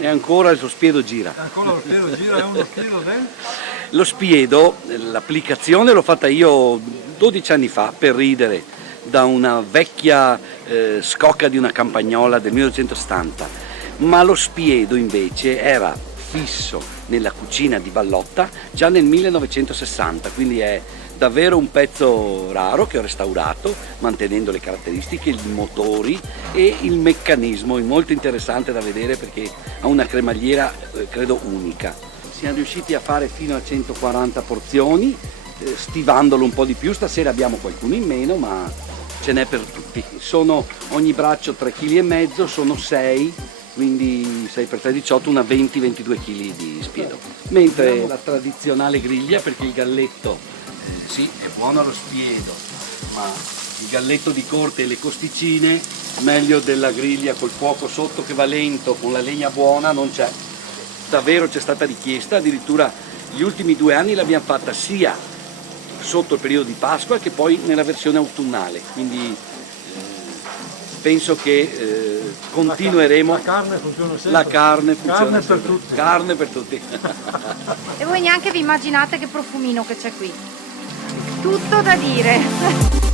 E ancora lo spiedo gira. Ancora lo spiedo gira, è uno spiedo del? Lo spiedo, l'applicazione l'ho fatta io 12 anni fa per ridere da una vecchia scocca di una campagnola del 1970, ma lo spiedo invece era fisso nella cucina di Ballotta già nel 1960, quindi è davvero un pezzo raro che ho restaurato mantenendo le caratteristiche, i motori e il meccanismo. È molto interessante da vedere perché ha una cremagliera credo unica. Siamo riusciti a fare fino a 140 porzioni, stivandolo un po' di più. Stasera abbiamo qualcuno in meno, ma ce n'è per tutti. Sono ogni braccio 3,5 kg, sono 6, quindi 6 per 3 18, una 20-22 kg di spiedo. Mentre la tradizionale griglia, perché il galletto sì, è buono lo spiedo, ma il galletto di corte e le costicine meglio della griglia col fuoco sotto che va lento, con la legna buona, non c'è. Davvero c'è stata richiesta, addirittura gli ultimi 2 anni l'abbiamo fatta sia sotto il periodo di Pasqua che poi nella versione autunnale, quindi penso che continueremo. La carne funziona sempre. La carne funziona Carne sempre. per tutti. Carne per tutti. E voi neanche vi immaginate che profumino che c'è qui. Tutto da dire.